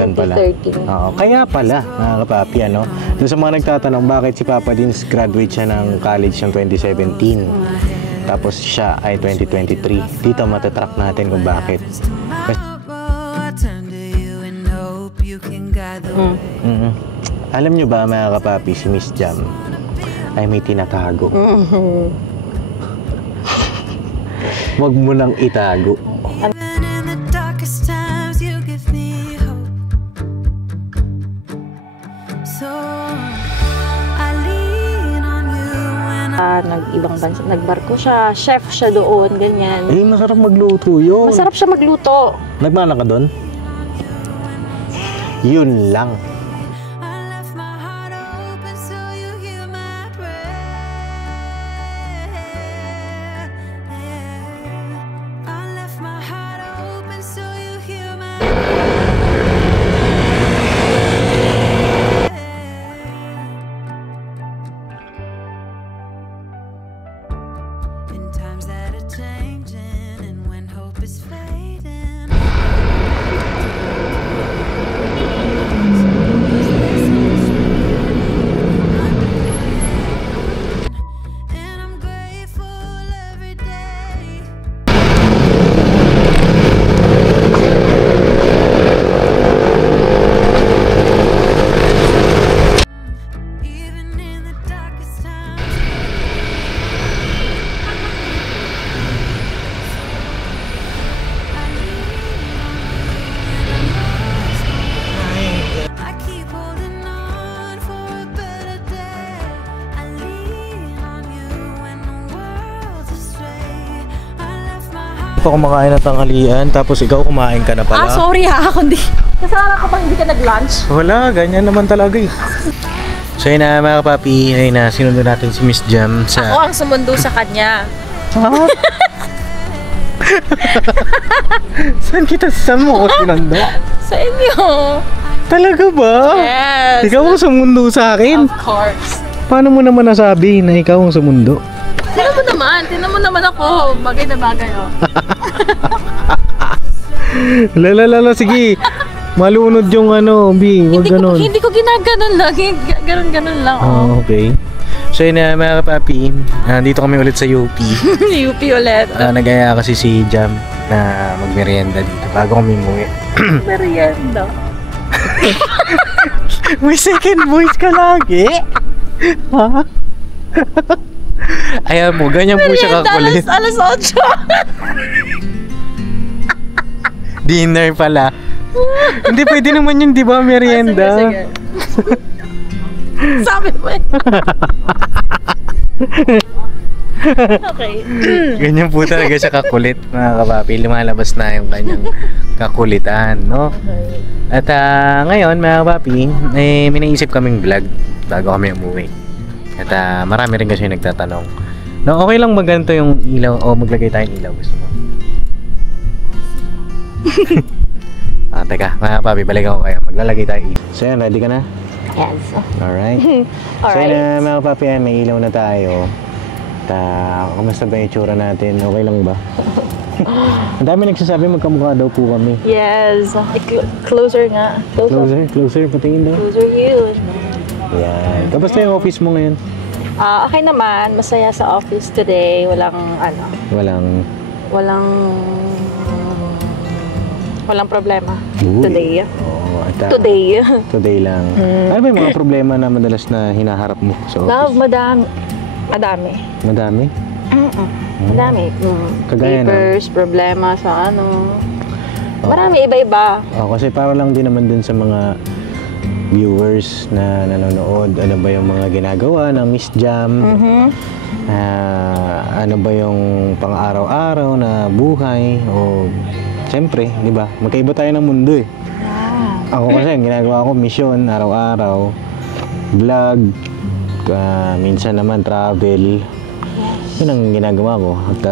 kalimutan pala. 2013. Oo, kaya pala, mga kapapi, ano? Doon sa mga nagtatanong bakit si Papa Dins graduate siya ng college ng 2017. Tapos siya ay 2023. Dito matatrack natin kung bakit. Alam nyo ba, mga kapapi, si Miss Jam ay may tinatago. Huwag mo nang itago. Nag-ibang bansa, nagbarko siya, chef siya doon, ganyan. Eh, masarap magluto yun. Masarap siya magluto. Nagmana ka doon? Yun lang. Ito kumakain ng tanghalian, tapos ikaw kumain ka na pala. Sorry ha, kundi kasalanan ka pa hindi ka nag-lunch. Wala, ganyan naman talaga eh. So yun na mga kapapi, ayun na, sinundo natin si Miss Jam sa... Ako ang sumundo sa kanya. Ha? Saan mo ko sinundo? Sa inyo. Talaga ba? Yes. Ikaw ang sumundo sa akin? Of course. Paano mo naman nasabi na ikaw ang sumundo? Tinan mo naman ako. Bagay na bagay, oh. Lala, sige. Malunod yung ano, B, wag ganon. Hindi ko ginaganon lang. Ganon lang, Oh, okay. So yun na mga kapapi, dito kami ulit sa UP. UP ulit. Nagaya kasi si Jam na magmerienda dito bago kami umuwi. Merienda. May second voice ka lagi? Ha? Ayan mo, ganyan po siya kakulit. Alas 8. Dinner pala. Hindi, pwede naman yun, di ba, merienda? Sige. Sabi mo eh. Okay. Ganyan po talaga siya kakulit, mga kapapi. Lumalabas na yung kanyang kakulitan, no? At ngayon, mga kapapi, may naisip kaming vlog bago kami umuwi. At marami rin kasi nagtatanong, no, okay lang maganto yung ilaw o maglagay tayong ilaw, gusto mo? Teka, mga papi, balikan ko kayo. Maglalagay tayo ilaw. So yan, ready ka na? Yes. Alright. So yan, mga papi, may ilaw na tayo. Kamusta ba yung itsura natin? Okay lang ba? Ang dami nagsasabi magkamukha daw po kami. Yes. Closer nga. Closer, patingin daw. Closer yun. Yan. Kamusta yung office mo ngayon? Okay naman. Masaya sa office today. Walang problema. Uy. Today. Oh, Today lang. Ano ba yung mga problema na madalas na hinaharap mo sa office? Madami. Madami? Madami. Kagaya Papers, problema sa ano. Marami, iba-iba. Kasi para lang din naman dun sa mga viewers na nanonood, ano ba yung mga ginagawa ng Miss Jam? Ano ba yung pang-araw-araw na buhay? O siyempre, di ba? Magkaiba tayo ng mundo eh. Ako kasi, ginagawa ko mission araw-araw, vlog, minsan naman travel. Yun ang ginagawa ko. At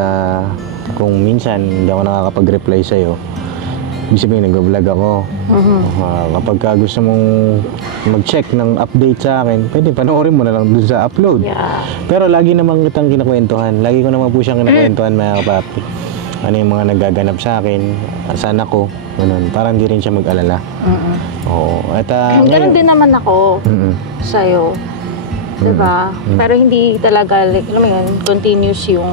kung minsan hindi ako nakakapag-reply sa'yo, ibig sabihin nag-vlog ako. Kapag gusto mong mag-check ng update sa akin, pwede panoorin mo na lang dun sa upload. Pero lagi naman kitang kinakwentuhan. Lagi ko naman po siyang kinakwentuhan, mga kapapi. Ano yung mga nagaganap sa akin, saan ako, ganun. Para hindi rin siya mag-alala. Oo. At Ganun din naman ako sa'yo. Diba? Pero hindi talaga, like, alam mo yun, continuous yung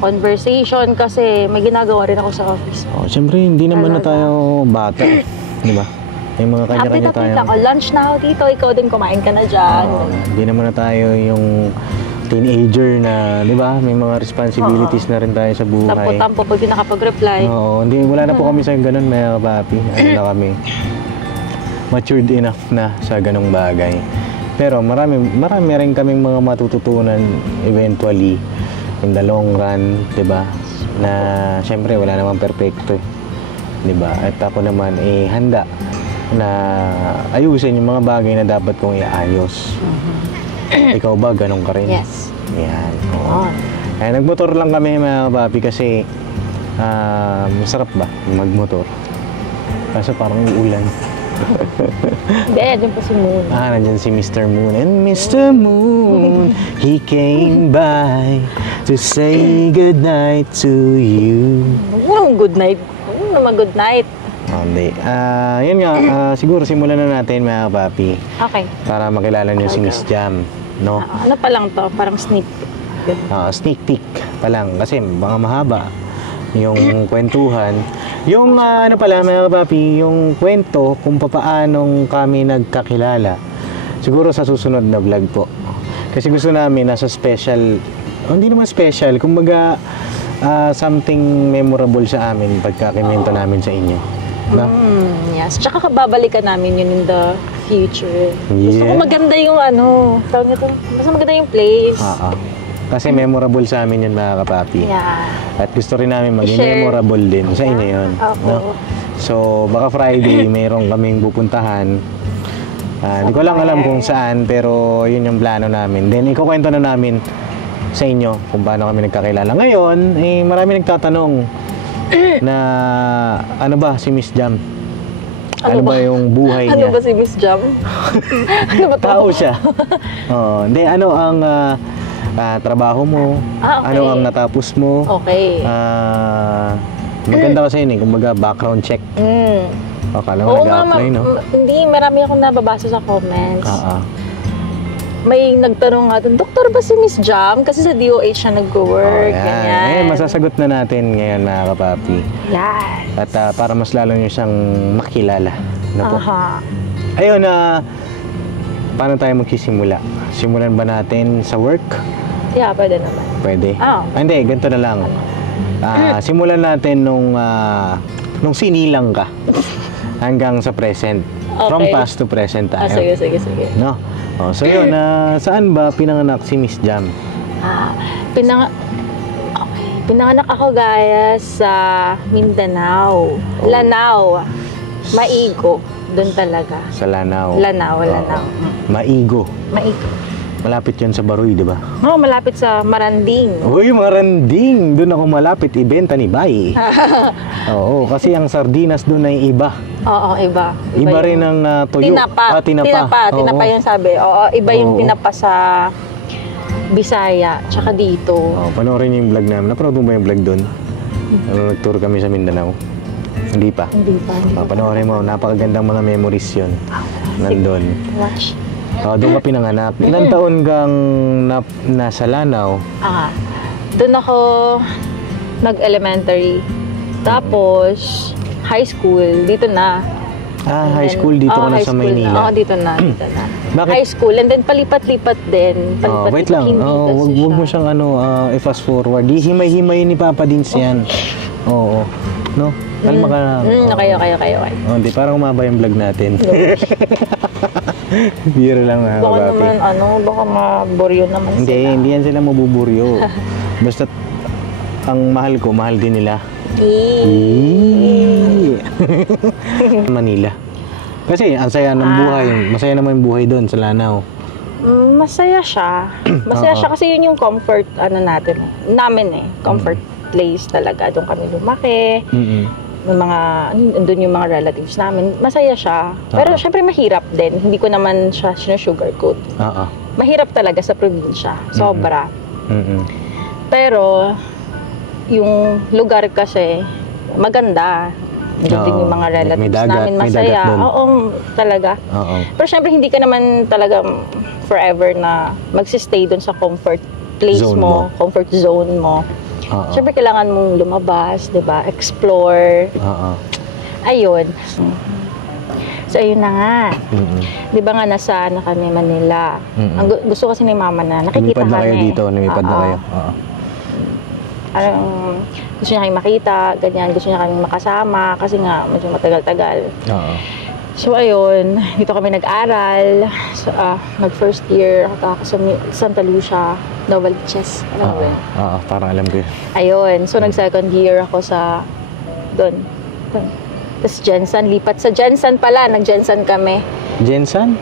conversation kasi may ginagawa rin ako sa office. Oh, siyempre, hindi naman na tayo bata. Di ba? May mga kanya-kanya tayo. Update ako, lunch na ako dito, ikaw din kumain ka na dyan. Hindi naman na tayo yung teenager na, di ba? May mga responsibilities na rin tayo sa buhay. Tampo-tampo pag di nakapag-reply. Oo, wala na po kami sa ganun, mga kapapi. Ano na kami? Matured enough na sa ganung bagay. Pero marami rin kaming mga matututunan eventually in the long run, 'di ba? Na syempre wala namang perfecto, 'di ba? At ako naman handa na ayusin yung mga bagay na dapat kong iayos. Ikaw ba ganun ka rin? Yes. Yan. Nagmotor lang kami mga papi kasi masarap ba magmotor? Kaso parang uulan. Hindi, dyan pa si Moon. Nandyan si Mr. Moon. And Mr. Moon, he came by to say goodnight to you. Good night. Naman good night. Hindi. Yun nga, siguro simulan na natin mga papi. Okay. Para makilala niyo si Miss Jam. No? Ano pa lang to? Parang sneak peek. Sneak peek pa lang. Kasi baka mahaba yung kwentuhan. Yung ano pala mga papi, yung kwento kung paanong kami nagkakilala. Siguro sa susunod na vlog po. Kasi gusto namin nasa special, hindi naman special, kumbaga something memorable sa amin pagkakikwento namin sa inyo. No? Yes. Tsaka babalikan namin yun in the future. Yeah. Gusto ko maganda yung tawag nito, basta maganda yung place. Kasi memorable sa amin yun mga kapapi. Yeah. At gusto rin namin maging memorable din sa inyo yun. No? So baka Friday mayroon kaming pupuntahan. Hindi ko lang alam kung saan pero yun yung plano namin. Then ikukwento na namin sa inyo kung paano kami nagkakilala. Ngayon, marami nagtatanong na ano ba si Miss Jam? Ano ba yung buhay niya? Ano ba si Miss Jam? Ano ba tao siya? Hindi, ano ang trabaho mo? Okay. Ano ang natapos mo? Okay. Maganda kasi yun kumbaga background check. Akala mo nag-a-apply, no? Hindi, marami akong nababasa sa comments. May nagtanong nga doon, doktor ba si Miss Jam? Kasi sa DOH siya nag-work, ganyan. Masasagot na natin ngayon mga kapapi. Yes. At para mas lalo nyo siyang makilala. Ano po? Ayun, paano tayo magsisimula? Simulan ba natin sa work? Yeah, pwede naman. Pwede? Hindi, ganito na lang. Simulan natin nung sinilang ka hanggang sa present. Okay. From past to present tayo. Sige. No? So yun, saan ba pinanganak si Miss Jam? Pinanganak ako gaya sa Mindanao. Lanao. Maigo. Doon talaga. Sa Lanao. Lanao. Maigo. Maigo. Malapit yun sa Baruy, di ba? Malapit sa Maranding. Uy, Maranding! Doon ako malapit, ibenta ni Bay. Oo, kasi ang sardinas doon ay iba. Oo, iba. Iba rin ang tuyo. Tinapa. Tinapa yung sabi. Oo, iba yung tinapa sa Bisaya, tsaka dito. Panoorin niyo yung vlog namin. Napanood mo ba yung vlog doon? Nag-tour kami sa Mindanao. Hindi pa. Panoorin mo, napakagandang mga memories yun. Nandun. Watch. Doon ka pinanganak. Ilang taon kang nasa Lanao? Doon ako nag-elementary. Tapos, high school, dito na. High school, dito ka na sa Maynila? Oo, dito na. Bakit? High school, and then palipat-lipat din. Wait lang, wag mo siyang i-fast forward. Himay-himay ni Papa Dins yan. Oo. No? Kalma ka na. Okay. Hindi, parang umaba yung vlog natin. Biro lang mga baka kapapi. naman, baka maburyo naman Hindi, sila. hindi yan sila mabuburyo. Basta ang mahal ko, mahal din nila. Manila. Kasi ang saya ng buhay. Masaya naman yung buhay doon sa Lanao. Masaya siya. Masaya siya kasi yun yung comfort namin comfort place talaga. Doon kami lumaki. Yung doon yung mga relatives namin. Masaya siya. Pero syempre mahirap din. Hindi ko naman siya sinusugarcoat. Mahirap talaga sa probinsya. Sobra. Pero yung lugar kasi maganda. Doon din yung mga relatives namin masaya. Oo, talaga. Pero syempre hindi ka naman talaga forever na magsistay doon sa comfort place mo, comfort zone mo. Syempre kailangan mong lumabas, 'di ba? Explore. Ayun. So, ayun na nga. 'Di ba nga nasa kami Manila. Ang gusto kasi ni Mama na nakikita kami. Lumipad na kayo dito, lumipad na kayo. Gusto niya kayong makita, ganyan. Gusto niya kayong makasama kasi nga medyo matagal-tagal. So, ayun. Dito kami nag-aral. So, mag-first year ako sa Santa Lucia, Novaliches. Alam mo ba yun? Parang alam ko yun. Ayun. So, nag-second year ako sa doon. Tapos Jensen, lipat sa Jensen pala. Nag-Jensen kami. Jensen?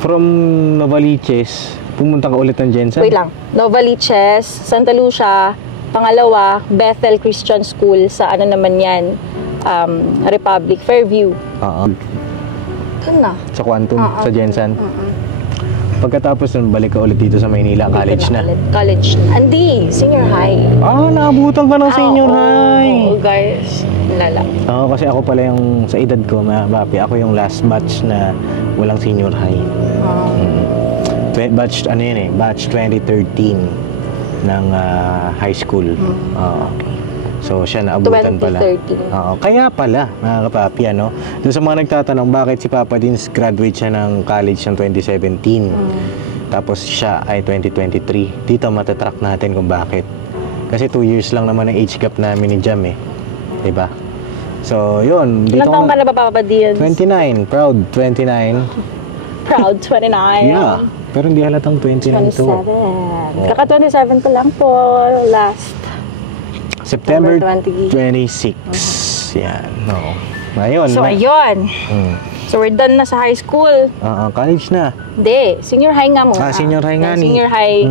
From Novaliches, pumunta ka ulit ng Jensen? Wait lang. Novaliches, Santa Lucia, pangalawa, Bethel Christian School sa ano naman yan, Republic, Fairview. Doon na. Sa Quantum, sa Jensen? Pagkatapos nun, balik ka ulit dito sa Maynila, college na? College na. Hindi, senior high. Naabutan ka ng senior high. Oo, guys. Lala. Kasi ako pala yung, sa edad ko, Papi, ako yung last batch na walang senior high. Batch, ano yun batch 2013 ng high school. So, siya naabutan pala. 2013. Kaya pala, mga kapapi, doon sa mga nagtatanong, bakit si Papa Dins graduate siya ng college ng 2017. Tapos siya ay 2023. Dito matatrack natin kung bakit. Kasi 2 years lang naman ang age gap namin ni Jam Diba? So, yun. Ilang taong ka na ba, Papa Dins? 29. Proud 29. Proud 29. Yeah. Pero hindi halatang 29 to. 27. Kaka 27 pa lang po. Last September 26. Yan. Ayun. So, ayun. So, we're done na sa high school. College na. Hindi. Senior high nga muna. Senior high nga Senior high.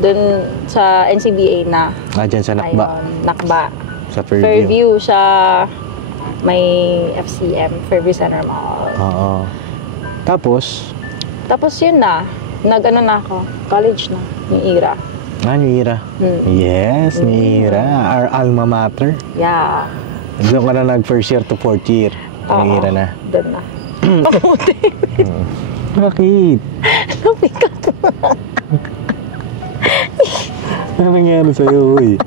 Dun sa NCBA na. Dyan sa Nakba. Ayun, Nakba. Sa Fairview. Fairview sa may FCM, Fairview Center Mall. Tapos yun na. Nag-ano na ako. College na. Yung IRA. New Era. Yes, New Era. Our alma mater. Yeah. Doon ka na nag-first year to 4th year. New Era na. Doon na. Pamuti. Bakit? Napikat mo. Ano nangyari sa'yo, uy?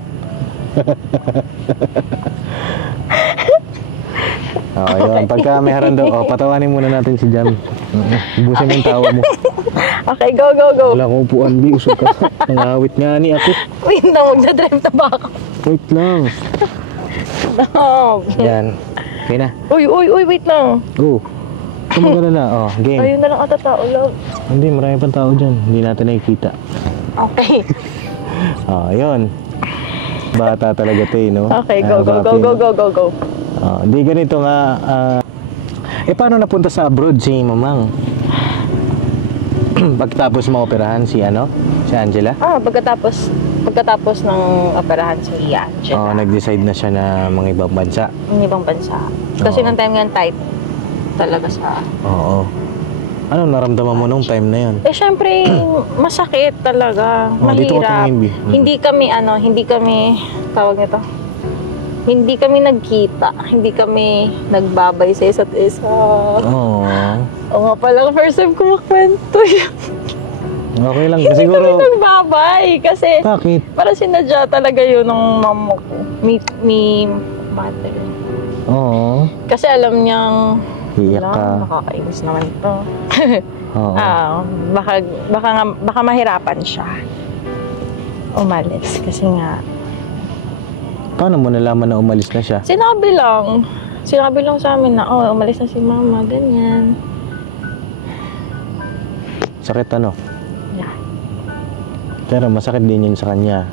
Yun. Pagka may harando, patawanin muna natin si Jam. Ubusin mo yung tawa mo. Okay, go. Wala akong upuan, Bi. Usog ka. Nangawit nga ni ako. Wait na, magdadrive na ba ako? Wait lang. No. Yan. Okay na. Uy, wait lang. Kumagana na. Game. Ayun na lang ata tao, love. Hindi, marami pang tao dyan. Hindi natin nakikita. Okay. Yun. Bata talaga tayo, no? Okay, go. Hindi ganito nga. Paano napunta sa abroad si Mamang? Pagkatapos maoperahan si Angela? Pagkatapos ng operahan si Angela. Nag-decide na siya na mga ibang bansa. Mga ibang bansa. Kasi nung time nga tight talaga sa... Ano naramdaman mo nung time na yun? Syempre, masakit talaga. Dito ko Mahirap. tumimbi. Hindi kami, tawag nito, hindi kami nagkita. Hindi kami nagbabay sa isa't isa. Oo nga pala, first time ko makwento yun. Okay lang. Hindi Siguro... kami nagbabay. Kasi, bakit? Parang sinadya talaga yun ng mama ko. Ni mother. Kasi alam niyang, iyak ka. Nakakainis naman ito. Baka mahirapan siya umalis. Kasi nga, paano mo nalaman na umalis na siya? Sinabi lang sa amin na, umalis na si mama, ganyan. Sakit Yeah. Pero masakit din yun sa kanya,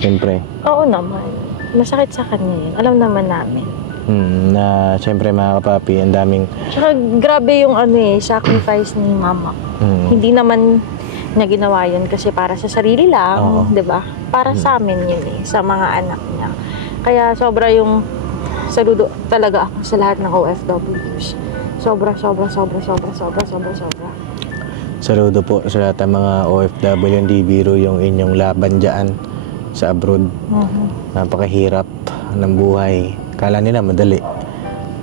siyempre. Oo naman. Masakit sa kanya yun. Alam naman namin. Na siyempre mga kapapi, ang daming... Tsaka grabe yung sacrifice ni mama. Hindi naman niya ginawa yun kasi para sa sarili lang, di ba? Para sa amin yun sa mga anak niya. Kaya sobra yung saludo talaga ako sa lahat ng OFWs. Sobra. Saludo po sa lahat ng mga OFW, hindi biro yung inyong laban dyan sa abroad. Napakahirap ng buhay. Kala nila madali.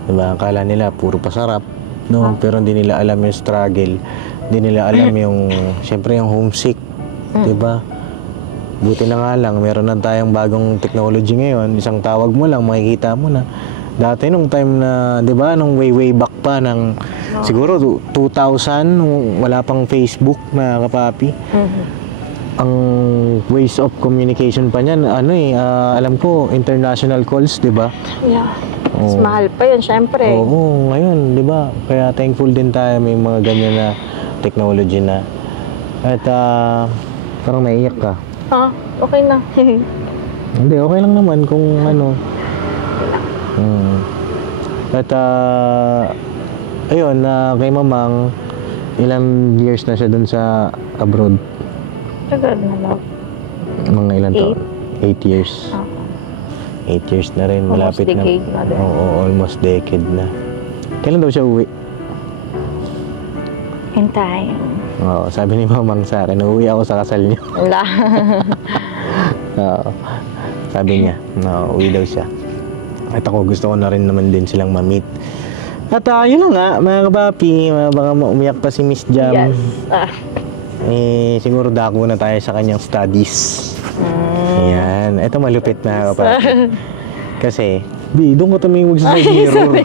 Diba? Akala nila puro pasarap, no? Pero hindi nila alam yung struggle. Hindi nila alam yung, syempre yung homesick. Diba? Buti na nga lang, meron na tayong bagong technology ngayon. Isang tawag mo lang, makikita mo na. Dati nung time na, di ba, nung way back pa ng, siguro 2000, nung wala pang Facebook na kapapi. Ang ways of communication pa niyan, alam ko, international calls, di ba? Yeah. Mas mahal pa yun, syempre. Oo, ngayon, di ba? Kaya thankful din tayo may mga ganyan na technology na. At parang naiyak ka. Okay na. Hindi, okay lang naman kung ano. At ayun, kay Mamang, ilang years na siya dun sa abroad? Tagal na lang. Mga ilan taon? 8 years. 8 years na rin, malapit na. Almost decade na din. Oo, almost decade na. Kailan daw siya uwi? In time. Oo, sabi ni Mamang sa akin, uuwi ako sa kasal niyo. Wala. Oo, sabi niya, uuwi daw siya. At ako, gusto ko na rin naman din silang ma-meet. At yun na nga, mga kapapi, baka umiyak pa si Miss Jam. Yes. Siguro dako na tayo sa kanyang studies. Yan. Ito malupit na kapapi. Kasi, doon ko tumingog sa side mirror.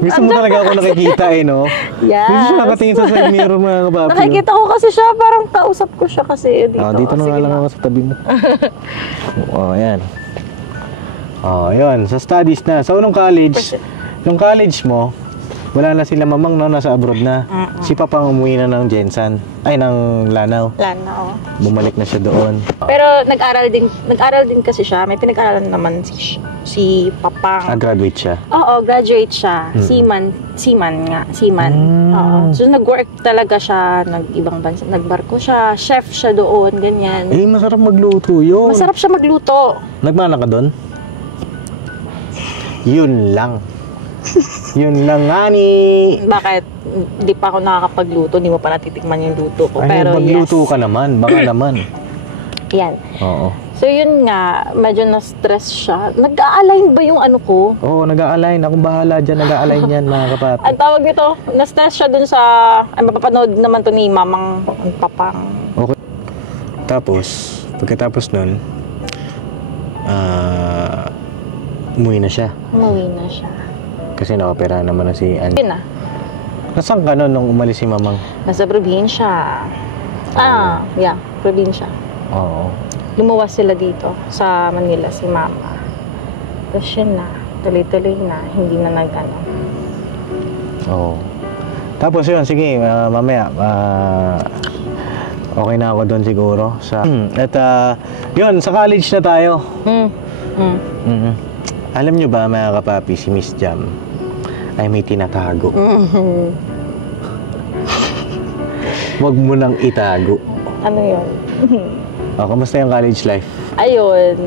Gusto mo talaga ako nakikita no? Yes. Gusto siya nakatingin sa side mirror mga kapapi. Nakikita ko kasi siya, parang kausap ko siya kasi dito. Dito na nga lang ako sa tabi mo. Yan. Yun. Sa studies na. So, nung college mo, wala na sila Mamang, no? Nasa abroad na. Si Papa umuwi na ng Jensan. Ay, ng Lanao. Lanao. Bumalik na siya doon. Pero nag-aral din kasi siya. May pinag-aralan naman si Papang. Graduate siya. Oo, graduate siya. Seaman nga. Oo. So, nag-work talaga siya. Nag-ibang bansa. Nagbarko siya. Chef siya doon. Ganyan. Masarap magluto yun. Masarap siya magluto. Nagmana ka doon? Yun lang. Yun lang nga ni. Bakit? Hindi pa ako nakakapagluto. Hindi mo pa natitikman yung luto ko. Pero magluto yes. ka naman. Baka naman. Yan. Oo. So yun nga, medyo na-stress siya. Nag-a-align ba yung ano ko? Oo, nag-a-align. Akong bahala dyan. Nag-a-align yan, mga kapapi. Ang tawag nito, na-stress siya dun sa... mapapanood naman to ni Mamang Papang. Okay. Tapos, pagkatapos nun, umuwi na siya. Umuwi na siya. Kasi nakapera naman na si Angie. Yun na. Nasaan ka nun nung umalis si Mamang? Nasa probinsya. Yeah, probinsya. Oo. Lumuwas sila dito sa Manila, si Mama. Tapos yun na, tuloy-tuloy na, hindi na nag-ano. Oo. Tapos yun, sige, mamaya, okay na ako doon siguro. At yun, sa college na tayo. Alam nyo ba, mga kapapi, si Miss Jam ay may tinatago. Huwag mo nang itago. Ano yun? Kamusta yung college life? Ayun.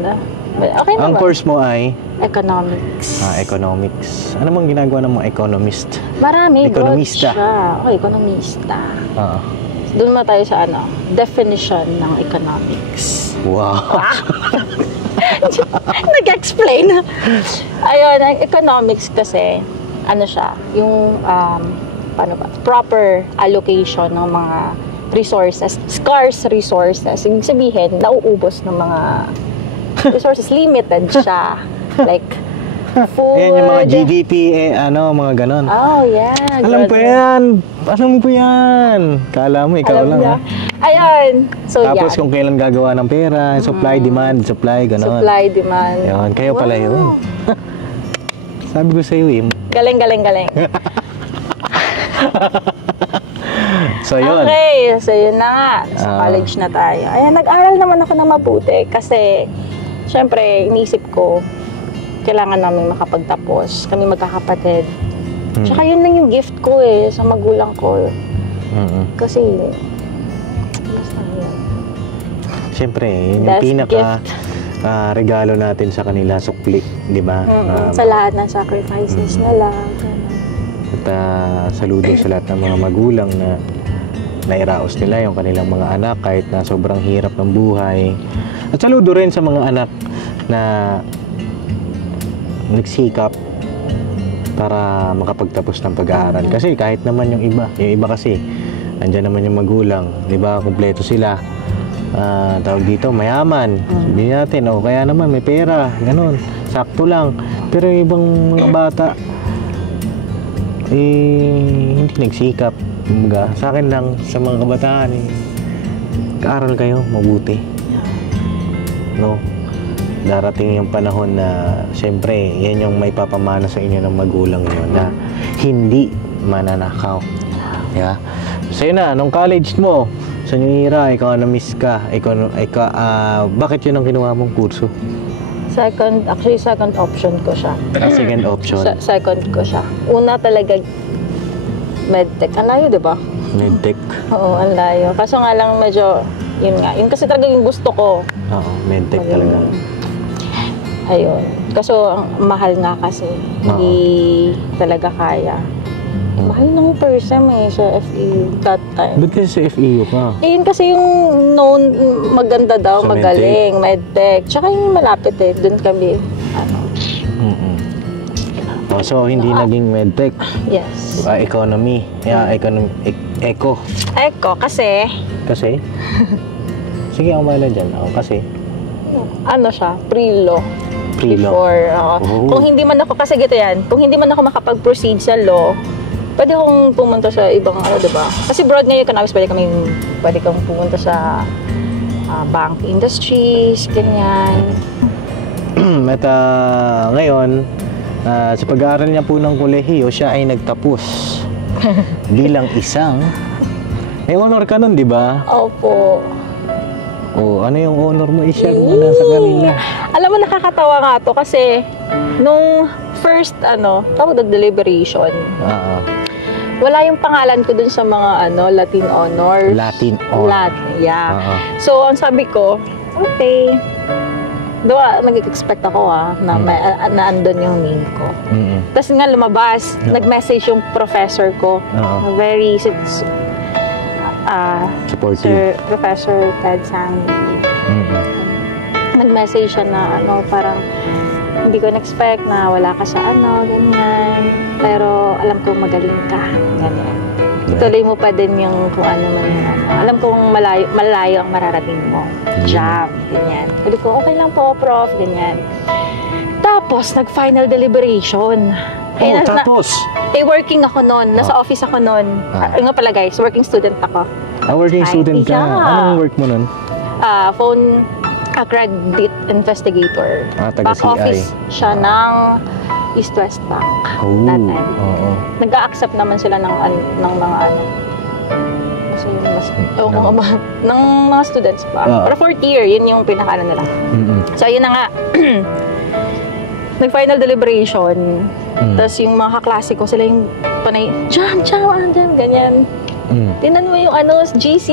Okay naman. Ang course mo ay? Economics. Economics. Ano bang ginagawa ng mga economist? Marami. Ekonomista. Ekonomista. Oo. Doon na tayo sa definition ng economics. Wow. Nag-explain. Ayun, ang economics kasi, ano siya, yung, paano ba, proper allocation ng mga resources, scarce resources. Ibig sabihin, nauubos ng mga resources, limited siya. Like, food. Ayan yung mga GDP, mga ganon. Oh, yeah. Alam ko yan. Alam ko yan. Kala mo, ikaw lang. Niya. Ayun. So, Tapos kung kailan gagawa ng pera, supply, demand, supply, ganon. Supply, demand. Yan, kayo pala yun. Sabi ko sa'yo Galing. So, yun. Okay. So, yun na nga. Sa college na tayo. Ayan, nag-aral naman ako ng mabuti kasi, syempre, iniisip ko, kailangan namin makapagtapos. Kami magkakapatid. Tsaka yun lang yung gift ko sa magulang ko. Kasi, basta yun. Siyempre, yung pinaka regalo natin sa kanila, sukli, di ba? Sa lahat ng sacrifices nila. At saludo sa lahat ng mga magulang na nairaos nila yung kanilang mga anak kahit na sobrang hirap ng buhay. At saludo rin sa mga anak na nagsikap para makapagtapos ng pag-aaral. Kasi kahit naman yung iba kasi, andyan naman yung magulang, di ba, kumpleto sila. Tawag dito, mayaman. Sabihin natin, kaya naman may pera, ganun, sakto lang. Pero yung ibang mga bata, hindi nagsikap. Kumbaga, sa akin lang, sa mga kabataan, kaaral kayo, mabuti. No? Darating yung panahon na, siyempre, yan yung may papamana sa inyo ng magulang nyo na hindi mananakaw. Yeah? So yun na, nung college mo, sa New Era, economist ka, bakit yun ang kinuha mong kurso? Second option ko siya. Second option? Second ko siya. Una talaga, medtech. Ang layo, di ba? Medtech? Oo, ang layo. Kaso nga lang medyo, yun nga. Yun kasi talaga yung gusto ko. Oo, medtech talaga. Ayun. Kaso, ang mahal nga kasi. Hindi talaga kaya. Mahal ng per sem sa FEU that time. Ba't kasi sa FEU ka? Yun kasi yung known maganda daw, Sa magaling, medtech. Tsaka yung malapit doon kami, so, hindi naging medtech? Yes. Economy? Eco? Eco, kasi... Kasi? Sige, ako bahala dyan. Kasi? Ano siya? Pre-law. Pre-law? Before. Kung hindi man ako, kasi gito yan, kung hindi man ako makapag-proceed sa law, pwede akong pumunta sa ibang, diba? Kasi broad nga yung economics, pwede kang pumunta sa bank industries, ganyan. At ngayon, sa pag-aaral niya po ng kolehiyo, siya ay nagtapos bilang isang may honor ka nun, di ba? Opo. Ano yung honor mo? I-share mo na sa kanila. Alam mo, nakakatawa nga to kasi nung first, tawag na deliberation, wala yung pangalan ko dun sa mga, Latin honors. Latin honors. Yeah. So, ang sabi ko, okay. Doon, nag-expect ako na andun yung name ko. Tapos nga lumabas, nag-message yung professor ko. Very supportive. Sir Professor Ted Sang. Nag-message siya na parang hindi ko na-expect na wala ka sa ganyan. Pero alam ko magaling ka, ganyan. Ituloy mo pa din yung kung ano man yun. Alam kong malayo ang mararating mo. Jam, ganyan. Sabi ko, okay lang po, prof, ganyan. Tapos, nag-final deliberation. Tapos? Working ako noon. Nasa office ako noon. Nga pala guys, working student ako. Working student ka? Anong work mo noon? Phone credit investigator. Taga Back CI. office siya ng East West Bank. That time. Nag-a-accept naman sila ng mga kasi ng mga students pa. Pero fourth year, yun yung pinaka nila. So, yun na nga. Nag-final deliberation. Tapos yung mga kaklase ko, sila yung panay, jam, ganyan. Tinan mo yung GC,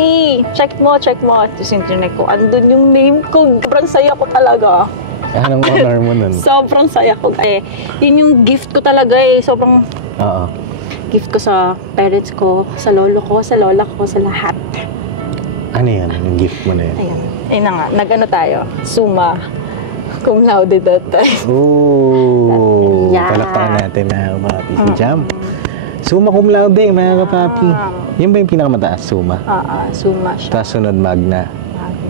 check mo. Tapos yung tinan ko, andun yung name ko. Sobrang saya ko talaga. Anong honor mo nun? Sobrang saya ko. Yun yung gift ko talaga Sobrang gift ko sa parents ko, sa lolo ko, sa lola ko, sa lahat. Ano yan? Yung gift mo na yan? Ayan. Ayun na nga. Nag-ano tayo? Summa cum laude that time. Palakpakan natin na kapapi si Jam. Summa cum laude, mga kapapi. Yan ba yung pinakamataas? Summa? Summa siya. Tapos sunod magna.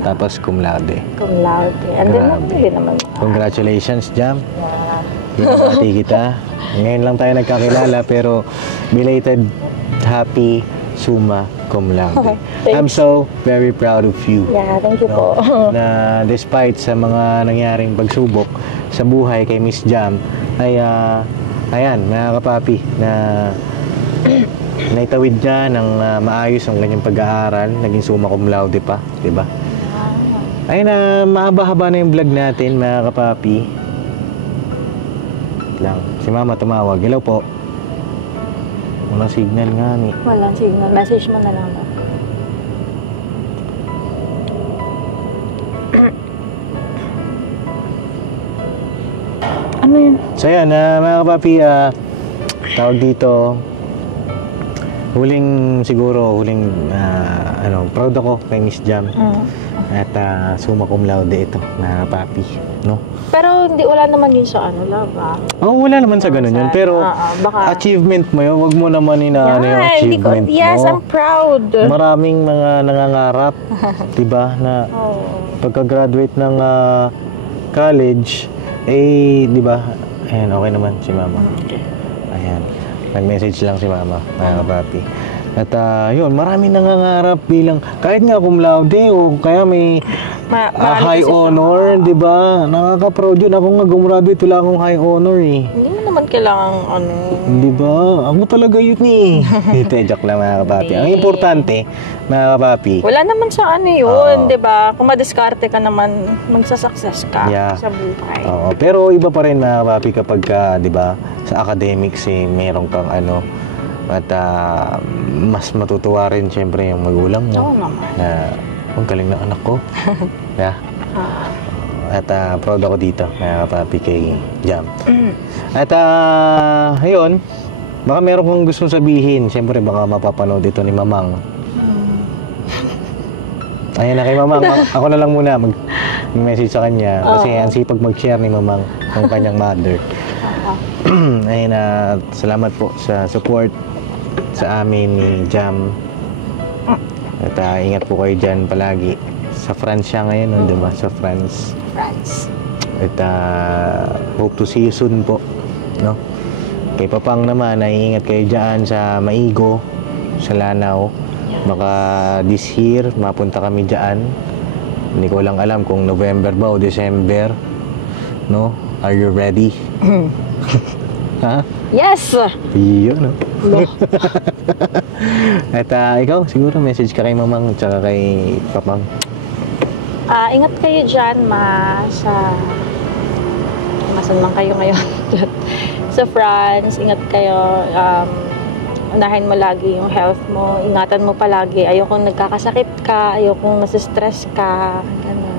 Tapos cum laude. Cum laude. And then naman. Congratulations, Jam. Pinabati kita. Ngayon lang tayo nagkakilala pero belated happy summa cum laude. I'm so very proud of you. Yeah, thank you po. Na despite sa mga nangyaring pagsubok sa buhay kay Miss Jam ay ayan, mga kapapi, na naitawid niya ng maayos ang kanyang pag-aaral, naging summa cum laude pa, 'di ba? Ayun na, mahaba-haba na yung vlog natin, mga kapapi. Lang. Si Mama tumawag. Hello po. Walang signal nga ni. Walang signal. Message mo na lang. Ano yun? So yan, mga kapapi, tawag dito, proud ako kay Miss Jam. At summa cum laude ito na papi, no? Pero wala naman yun sa love, wala naman sa ganun yun. Pero baka achievement mo yun, wag mo naman inaano yung achievement mo. Yes, I'm proud. Maraming mga nangangarap, diba, na pagka-graduate ng college, diba, ayan, okay naman si mama. Ayan, nag-message lang si mama, mga papi. At yun, maraming nangangarap bilang, kahit nga cum laude o kaya may high honor, di ba? Nakaka-proud yun. Ako nga gumraduate, wala akong high honor eh. Hindi mo naman kailangan Di ba? Ako talaga yun eh. Joke lang mga kapapi. Ang importante, mga kapapi. Wala naman sa yun, di ba? Kung madiskarte ka naman, magsasucess ka sa buhay. Pero iba pa rin mga kapapi kapag di ba, sa academics meron kang at mas matutuwa rin siyempre yung magulang mo na ang galing ng anak ko. At proud ako dito mga kapapi kay Jam. At ayun, baka meron kong gustong sabihin. Siyempre baka mapapanood ito ni Mamang. Ayan na kay Mamang. Ako na lang muna mag-message sa kanya kasi ang sipag mag-share ni Mamang ng kanyang mother. Ayun, salamat po sa support sa amin ni Jam. At ingat po kayo dyan palagi. Sa France siya ngayon, diba? Sa France. At hope to see you soon po, no? Kay Papang naman, ingat kayo dyan sa Maigo, sa Lanao. Baka this year, mapunta kami dyan. Hindi ko lang alam kung November ba o December, no? Are you ready? Ha? Yes! Yun, no? At ikaw, siguro message ka kay Mamang at saka kay Papang. Ingat kayo dyan, masan man kayo ngayon. Sa France, ingat kayo. Unahin mo lagi yung health mo. Ingatan mo palagi. Ayokong nagkakasakit ka. Ayokong masistress ka. Ganun.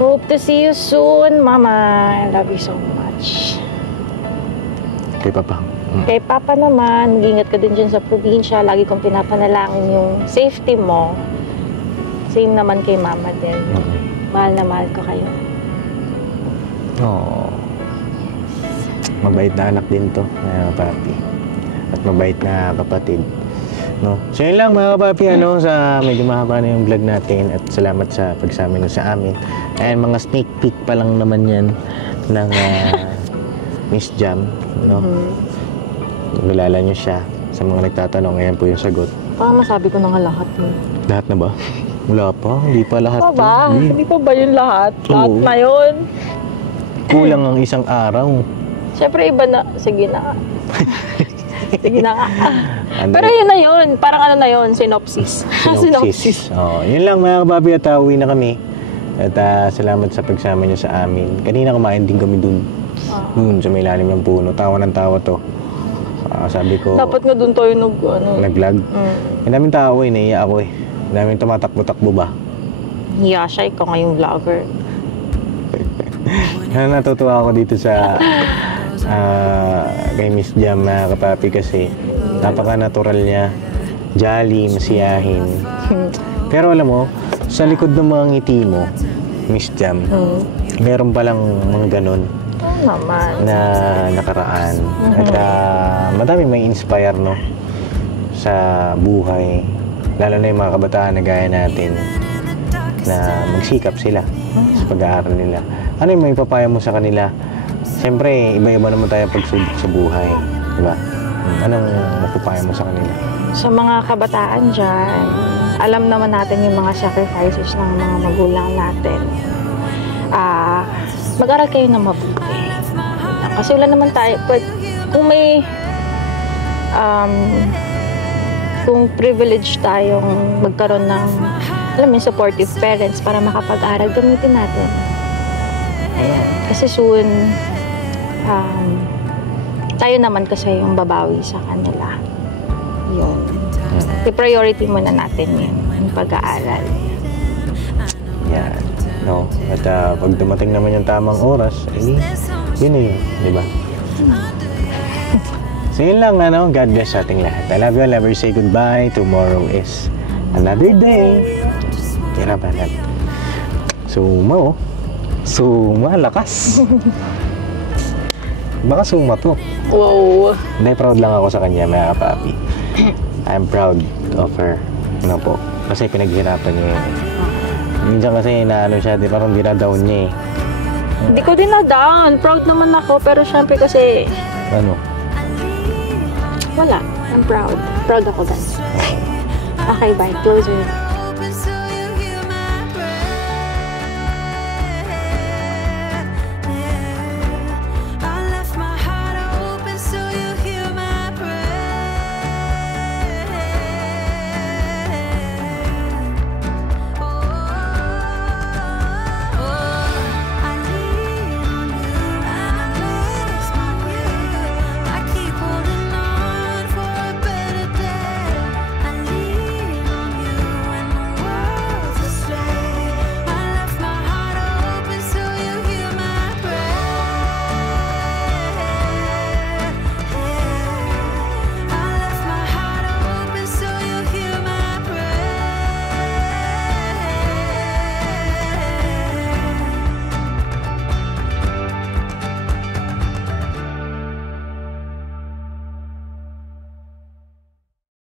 Hope to see you soon, Mama. I love you so much. Kay Papa. Kay Papa naman, mag-ingat ka din dyan sa probinsya. Lagi kong pinapanalangin yung safety mo. Same naman kay Mama din. Mahal na mahal ko kayo. Mabait na anak din to, mga papi. At mabait na kapatid. No? So yun lang mga kapapi, sa medyo mahaba na yung vlog natin at salamat sa pagsama nyo sa amin. Ayan, mga sneak peek pa lang naman yan ng Miss Jam, no? Kilala nyo siya. Sa mga nagtatanong, ayan po yung sagot. Parang masabi ko na nga lahat mo. Lahat na ba? Wala pa, hindi pa lahat. Pa ba? Hindi pa ba yun lahat? Lahat na yun? Kulang ang isang araw. Siyempre iba na, sige na. Sige na nga. Pero yun na yun. Parang na yun, synopsis. Synopsis. Yun lang mga kababi at uwi na kami. At salamat sa pagsama nyo sa amin. Kanina kumain din kami dun. Dun sa may ilalim ng puno. Tawa ng tawa to. Sabi ko... Dapat nga dun tayo nag-vlog. Ang daming tao naiya ako Ang daming tumatakbo-takbo ba? Hiya siya, ikaw ngayong vlogger. Natutuwa ako dito sa... kay Miss Jam mga kapapi kasi napaka-natural niya, jolly, masiyahin. Pero alam mo, sa likod ng mga ngiti mo, Miss Jam, meron palang mga ganun na nakaraan. At madami may inspire, no? Sa buhay. Lalo na yung mga kabataan na gaya natin na magsikap sila sa pag-aaral nila. Ano yung may papaya mo sa kanila? Siyempre, iba-iba naman tayo pagsubok sa buhay. Diba? Anong mapapaya mo sa kanila? Sa mga kabataan dyan, alam naman natin yung mga sacrifices ng mga magulang natin. Mag-aral kayo na mabuti. Kasi wala naman tayo, kung may kung privilege tayong magkaroon ng supportive parents para makapag-aral, gamitin natin. Ayan. Kasi soon, tayo naman kasi yung babawi sa kanila. Yun. I-priority muna natin yun, yung pag-aaral. Yan. No? At pag dumating naman yung tamang oras, yun na yun. Diba? So yun lang, God bless sa ating lahat. I love you, I love you. Say goodbye. Tomorrow is another day. Tira ba natin? Suma, lakas. Baka suma to. Wow. Hindi, proud lang ako sa kanya, mga kapapi. I'm proud of her. Po. Kasi pinaghirapan niya yun. Minsan kasi siya, di parang dinadown niya eh. Hindi ko din na-down. Proud naman ako. Pero syempre kasi, wala. I'm proud. Proud ako, guys. Okay, bye. Close with